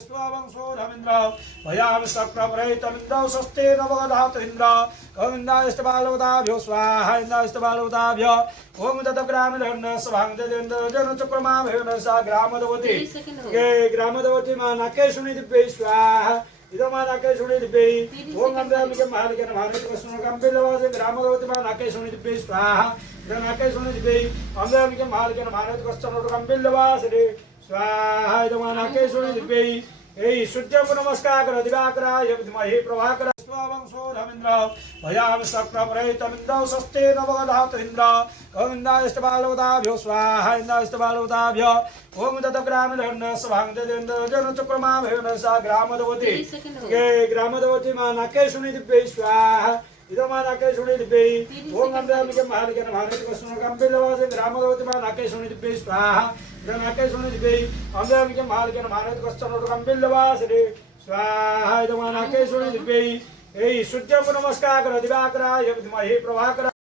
वंशो धमिन्द्र भयाम सक्प्रपरैतमिन्द्रौ स्वस्ते नवधातु इन्द्र गोविन्दास्तबालवदाभ्यो स्वाहा इन्द्रास्तबालवदाभ्यो ओम ततग्रामधर्न सभाङ्गदेन्द्र जनचक्रमाभेन सा ग्रामदवती ये ग्रामदवती मा नाकेशुनि दिव्यै स्वाहा इदमा नाकेशुनि दिव्यै ओम नन्दामिके महालिकेन भारतकस्नुकम्बिलवासे ग्रामदवती मा नाकेशुनि दिव्यै स्वाहा इद नाकेशुनि दिव्यै नन्दामिके महालिकेन भारतकस्नुकम्बिलवासे स्वाहा इदमा नाकेशुनि दिव्यै हे सूर्यं नमस्कार दिवाकराय विद्महे प्रभाकराय वंशो धमिन्द्र भयाम सक्प्रपरैतमिन्द्रौ स्वस्ते नवधातु इन्द्र गोविन्दास्तबालवदाभ्यो स्वाहा इन्द्रास्तबालवदाभ्यो ओम ततग्रामधर्न सभाङ्गदेन्द्र जनचक्रमाभेन सा ग्रामदवती ये ग्रामदवती मा नाकेशुनि दिव्यै स्वाहा इदमा नाकेशुनि दिव्यै ओम नन्दामिके महालिकेन भारतकस्नुकम्बिलवासे ग्रामदवती मा नाकेशुनि दिव्यै स्वाहा इद नाकेशुनि दिव्यै नन्दामिके महालिकेन भारतकस्नुकम्बिलवासे स्वाहा इदमा नाकेशुनि दिव्यै हे सूर्यं नमस्कार दिवाकराय विद्महे प्रभाकराय